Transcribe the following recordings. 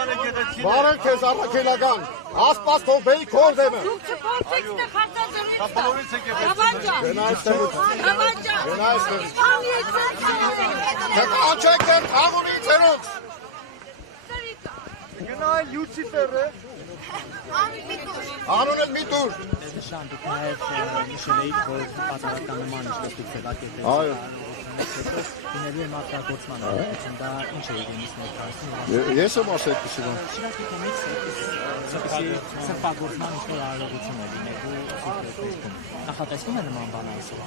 Բարև քեզ առաքելական, ասպաս քո բեի քոր դեմը։ Դուք չփորձեք Չկանչեք դեմ խաղունի ծերունք։ Գնալ Լյուցիֆերը։ Անուն էլ մի տուր։ Շանդուկ նաև նշել էի, որ պատահական նման ինչ-որ ցելակետեր։ Այո։ Իների մարտակոծման արդյունքում դա ինչ է իրենից ներկայացնում։ Ես եմ ասել քիչ բան։ Շիրակի կողմից սրբագործման ինչ-որ արարողություն է լինելու սուպերտեսքում։ Նախատեսվում է նման բան ասել։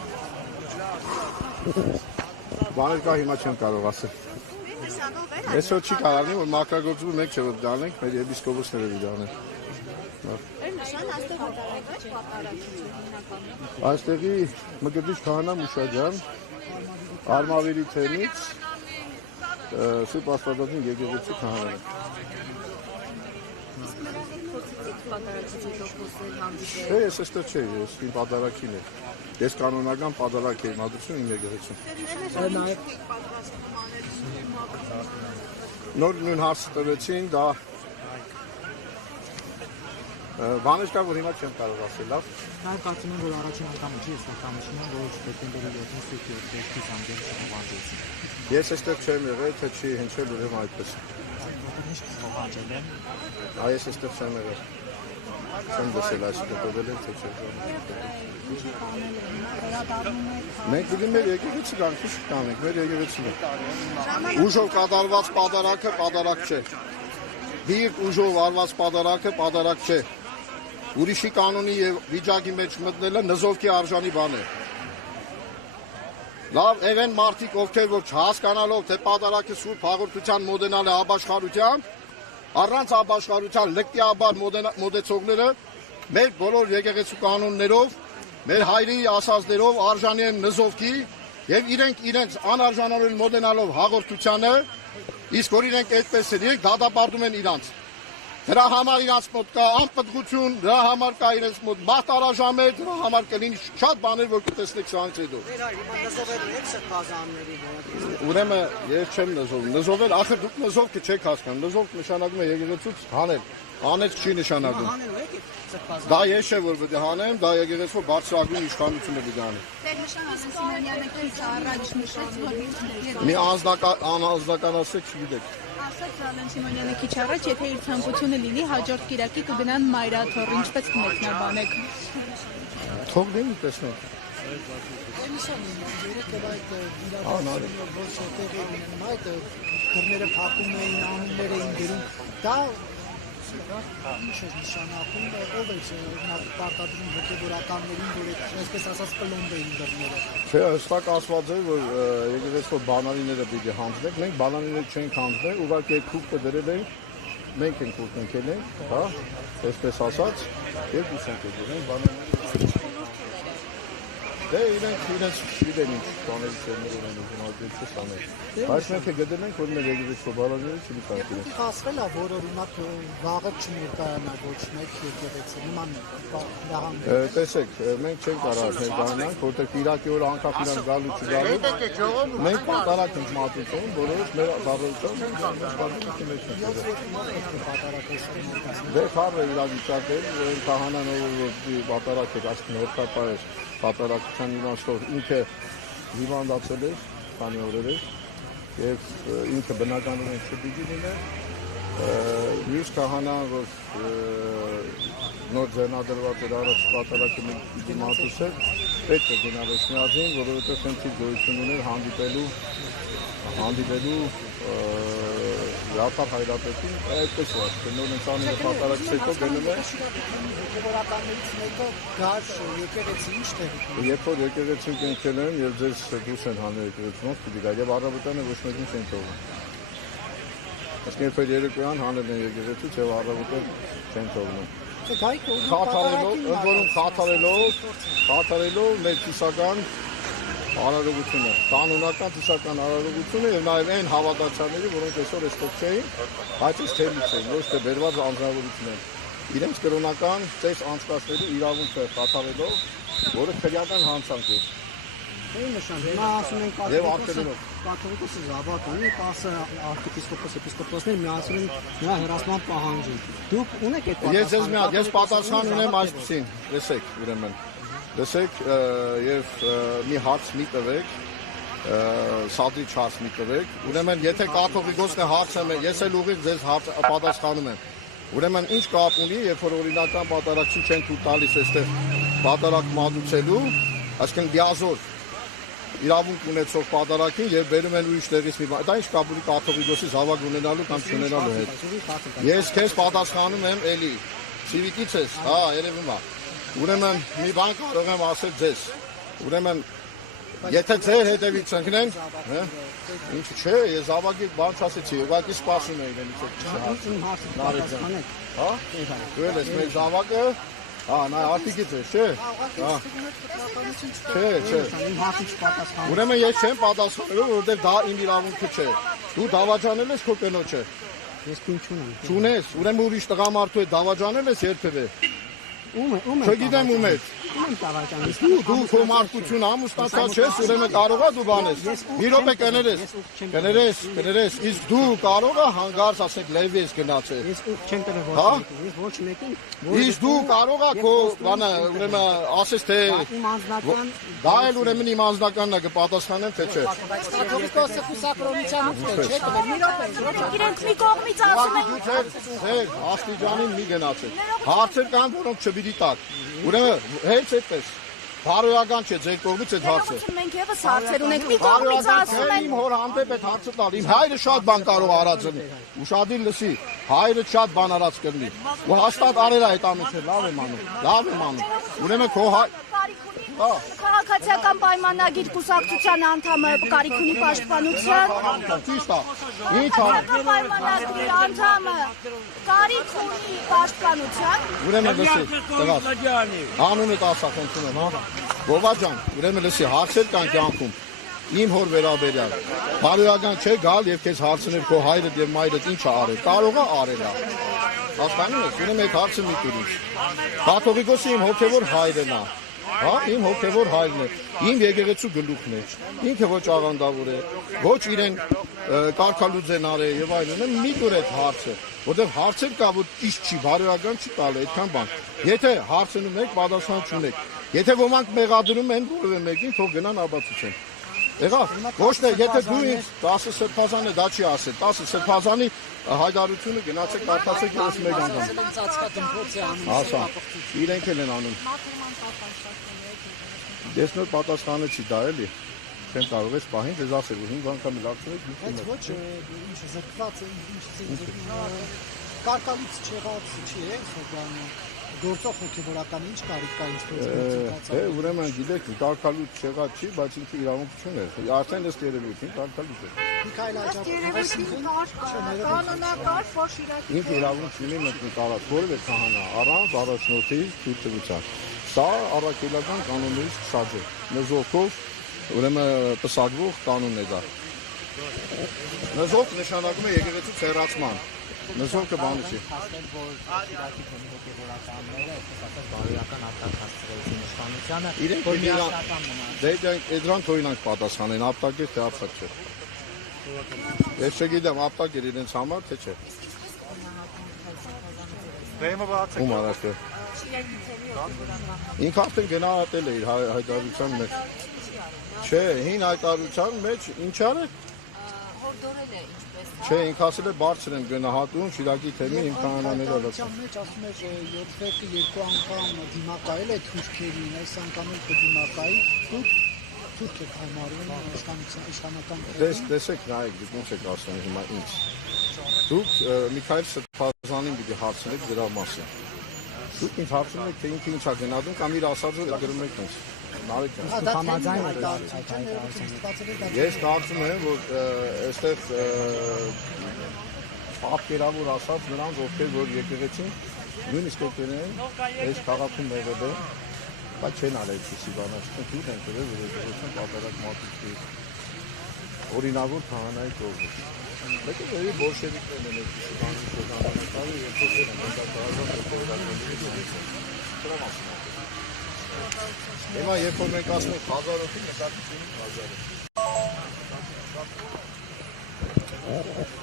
Բաներ կա հիմա չեմ կարող ասել։ Այսօր չի կարողանի որ մակրագործումը մեկ չէ որ դանենք, մեր եպիսկոպոսները դանեն։ Այստեղի մկրտիչ քահանա Մուշաջան Արմավիրի թեմից Սուրբ Աստվածածին եկեղեցու քահանան։ Ես այստեղ չէի, ես իմ պատարագին եմ։ Ես կանոնական պատարագ եմ ադրություն իմ եկեղեցում։ Նոր նույն հարցը տվեցին, դա բաներ կա, որ հիմա չեմ կարող ասել, լավ։ Նաև կարծում եմ, որ առաջին անգամը չի ես ականություն, որ դեկտեմբերի 7-ին Սուրբ Եկեղեցի զանգեր չհանձեցին։ Ես այստեղ չեմ եղել, թե չի հնչել ուրեմն այդպես։ Ինչ կհանձել են։ Ես այստեղ չեմ եղել։ Չեմ լսել այս կտովել են, թե չէ։ Մենք գիտի մեր եկեղեցի կանք, ինչ կանենք, մեր եկեղեցին է։ Ուժով կատարված պատարագը պատարագ չէ։ Դիրք ուժով արված պատարագը պատարագ չէ։ Ուրիշի կանոնի եւ վիճակի մեջ մտնելը նզովքի արժանի բան է։ Լավ, evեն մարդիկ ովքեր որ չհասկանալով թե պատարագը սուրբ հաղորդության մոդենալ է աբաշխարությամբ, առանց աբաշխարության լկտիաբար մոդեցողները մեր բոլոր եկեղեցու կանոններով, մեր հայրի ասածներով արժանի են նզովքի եւ իրենք անարժանորեն մոդենալով հաղորդությանը, իսկ որ իրենք այդպես են, իրենք դատապարտում են իրանց։ Դրա համար իրանց մոտ կա անպտղություն, դրա համար կա իրենց մոտ մարտարաժամեր, դրա համար կլինի շատ բաներ, որ կտեսնեք սրանից հետո։ Ուրեմն ես չեմ նզովում։ Նզովել, ախր դուք նզովքը չեք հասկանում։ Նզովք նշանակում է եկեղեցուց հանել։ Անեց չի նշանակում։ Դա ես չէ որ պետք է հանեմ, դա եկեղեցու բարձրագույն իշխանությունը պետք է անի։ Մի անձնական ասեք չգիտեք։ Ասաց Վալեն Սիմոնյանը քիչ առաջ, եթե իր ցանկությունը լինի, հաջորդ կիրակի կգնան Մայրաթոռ, ինչպես կմեկնաբանեք։ Թող լինի տեսնենք։ Գրները փակում էին, անուններ էին գրում, դա ինչ է նշանակում, ով է պարտադրում հոգևորականներին, որ այսպես ասած պլոմբ էին դռները։ Չէ, հստակ ասված է, որ եկեղեցու բանալիները պիտի հանձնենք, մենք բանալիները չենք հանձնել, ուղղակի այդ թուղթը դրել ենք, մենք ենք ուղղել ենք, հա, այսպես ասած, եւ դուք եք դրել բանալիները։ Դե իրենք գիտեն ինչ բաների ծերներ ունեն ուղղակի սանել։ Բայց մենք գտել ենք, որ մեր եկեղեցու բանալիները չի կանցնի։ Ասվել է, որ օրինակ վաղը չներկայանա ոչ մեկ եկեղեցի, նման դահան։ Տեսեք, մենք չենք կարող ներկայանանք, որտեղ Իրաքի օրը անկախ իրան գալու չգալու։ Մենք պատարագ ենք մատուցում, որովհետեւ մեր բառերով դե խառը իրավիճակը, որ քահանան որ պատարագ է, այսինքն հերթապահ պատարագության իմաստով ինքը հիվանդացել էր, քանի օրեր էր, եւ ինքը բնականորեն չպիտի լիներ։ Մյուս քահանան, որ նոր ձեռնադրված էր առաջ պատարագը պիտի մատուցել, պետք է գնալ Էջմիածին, որովհետեւ հենց իր գոյություն ուներ հանդիպելու Ռաթափ Հայրապետին, այդպես է, նոր ընտանիքը պատարագից հետո գնում է։ Հոգևորականներից մեկը գար եկեղեցի ինչ տեղի։ Երբ որ եկեղեցին կենքել են եւ ձեզ դուրս են հանել եկեղեցուց, պիտի գա եւ առավոտանը ոչ մեկին չեն թողնում։ Իսկ երբ որ երեկոյան հանել են եկեղեցուց եւ առավոտը չեն թողնում։ Խաթարելով մեր ծիսական արարողությունը, կանոնական ծիսական արարողությունը եւ նաեւ այն հավատացյալների, որոնք այսօր այստեղ չէին, բայց այս թեմից էին, ոչ թե բերված անձնավորություններ։ Իրենց կրոնական ծես անցկացնելու իրավունքը խաթարելով, որը քրեական հանցանք է։ Հիմա ասում են կաթողիկոսը զավակ ունի 10 arczepiskopos-ներ միացել են նրա հեռացման պահանջին։ Դուք ունեք այդ Ես պատասխան ունեմ այսպեսին, լսեք, ուրեմն։ Լսեք եւ մի հարց մի տվեք, սադրիչ հարց մի տվեք։ Ուրեմն եթե կաթողիկոսն է հարցը, ես էլ ուղիղ ձեզ պատասխանում եմ։ Ուրեմն ինչ կապ ունի, երբ որ օրինական պատարագություն չեն թույլ տալիս այստեղ պատարագ մատուցելու, այսինքն դիազոր իրավունք ունեցող պատարագին եւ բերում են ուրիշ տեղից մի բան։ Դա ինչ կապ ունի կաթողիկոսի զավակ ունենալու կամ չունենալու հետ։ Ես քեզ պատասխանում եմ էլի։ Սիվիկից ես, հա, երևում է։ Ուրեմն մի բան կարող եմ ասել ձեզ։ Ուրեմն եթե ձեր հետևից ընկնեն, հա, ինչ չէ, ես զավակի բան չասեցի, ուղղակի սպասում եմ իրենից այդ հարցը։ Հա? Դու ես մեր զավակը, հա, նա արտիկից է, չէ։ Հա։ Չէ։ Ուրեմն ես չեմ պատասխանելու, որովհետև դա իմ իրավունքը չէ։ Դու դավաճանել ես քո կնոջը։ Ես քին չունեմ։ Չունես, ուրեմն ուրիշ տղամարդու հետ դավաճանել ես երբևէ։ Ում Չգիտեմ ում հետ։ ում տավաճան։ Դու քո մարդկություն ամուսնացած ես, ուրեմն կարող ես դու բանես։ Մի րոպե կներես, իսկ դու կարող ես հանգարց ասեք լեվի ես գնացել։ Ես չեմ տվել ոչ Հա? ես ոչ մեկին։ Իսկ դու կարող ես քո բանը ուրեմն ասես թե Իմ անձնական դա էլ ուրեմն իմ անձնականն է կպատասխանեմ թե չէ։ կաթողիկոսը խուսակրոնության ուղղ չէ, մի րոպե։ Իրենք մի կողմից ասում են Դու ձեր աստիճանին մի գնացեք։ Հարցեր կան, որոնք չպիտի տաք։ Ուրեմն հենց այդպես բարոյական չէ ձեր կողմից այդ հարցը։ մենք եւս հարցեր ունենք մի կողմից ասում են Իմ հոր հանդեպ այդ հարցը տալ։ Իմ հայրը շատ բան կարող արած լինի։ Ուշադիր լսի, հայրը շատ բան արած կլինի։ Ու հաստատ արել է այդ ամենը, լավ եմ անում։ Ուրեմն քո հայ Քաղաքացիական պայմանագիր կուսակցության անդամը կարիք ունի պաշտպանության։ ճիշտ է։ Ինչ ա։ Պայմանագրի անդամը կարիք ունի պաշտպանության։ Ուրեմն լսի, տղաս։ Անունը տասա խնդրում եմ, հա։ Բովա ջան, ուրեմն լսի, հարցեր կան կյանքում։ Իմ հոր վերաբերյալ։ Բարոյական չէ գալ եւ քեզ հարցնել քո հայրդ եւ մայրդ ինչ ա արել։ Կարող է արել է։ Հասկանում ես, ուրեմն այդ հարցը մի տուրից։ Կաթողիկոսը իմ հոգեվոր հայրն է։ Հա, իմ հոգեվոր հայրն է, իմ եկեղեցու գլուխն է, ինքը ոչ աղանդավոր է, ոչ իրեն կարգալուծեն արե եւ այլն, մի տուր այդ հարցը, որտեղ հարցեր կա, որ ճիշտ չի, բարոյական չի տալը, այդքան բան։ Եթե հարցնում եք, պատասխան չունեք։ Եթե ոմանք մեղադրում են որևէ մեկին, թող գնան ապացուցեն։ Եղավ, ոչ թե եթե դու ինձ 10 սրբազան է, դա չի ասել, 10 սրբազանի հայտարարությունը գնացեք կարդացեք ես մեկ անգամ։ Ասա, իրենք էլ են անում։ Ես նոր պատասխանեցի դա էլի։ Չեմ կարող ես պահին դες ասել, որ 5 անգամ լացնեք։ Այդ ոչ ինչ զրկված է, ինչ կարկալից չեղած չի է, սոբանը գործող հոգեվորական ինչ կարիք կա ինչպես գործընթացը։ Ուրեմն գիտեք, կարկալուց չեղած չի, բայց ինքը իրավունք չուներ։ Արդեն ըստ երևույթին կարկալուց է։ Միքայել Աջապովյանը Կանոնակարգ ոչ իրաք։ Ինքը իրավունք ունի մտնել տարած որևէ քահանա առանց առաջնորդի թույլտվության։ Սա առաքելական կանոններից քսած է։ Նզովքով ուրեմն պսակվող կանոն է դա։ Նզովք նշանակում է եկեղեցու ցերացման։ Նզովքը բանը չի։ Իրենք դրանք թողինանք պատասխանեն, ապտակեր թե ապտակ չէ։ Ես չգիտեմ, ապտակեր իրենց համար թե չէ։ Ում արաշը։ Ինքը արդեն գնահատել է իր հայտարարության մեջ։ Չէ, հին հայտարարության մեջ ինչ արել։ Հորդորել է ինչպես։ Չէ, ինքը ասել է բարձր եմ գնահատում Շիրակի թեմի իմ կանոնները լսում։ մեջ ասում էր 7-2 անգամ դիմակայել է թուրքերին, այս անգամ էլ կդիմակայի, ու թուրք եք համարում իշխանական։ Տեսեք, նայեք, դուք ոնց եք ասում հիմա ինձ։ Դուք Միքայել Սրբազանին պիտի հարցնեք դրա մասին։ Դուք ինձ հարցնում եք, թե ինքը ինչ ա գնահատում կամ իր ասածը գրում եք ինձ։ Նարեկ ջան։ Ես կարծում եմ, որ այստեղ պատկերավոր ասած նրանց, ովքեր որ եկեղեցին, նույնիսկ ովքեր են, այս քաղաքում եղել են, բայց չեն արել այսպիսի բան, այսինքն դուք եք եղել, որ եկեղեցին պատարակ մատուցի օրինավոր քահանայի կողմից։ Մեկը էի բոլշևիկներն են այսպիսի բանի շրջանում, եւ փոխել են դա քաղաքական գործողությունների դրա մասին։ Հիմա երբ որ մենք ասում ենք 1000-ով, նկատի ունենք 1000-ով։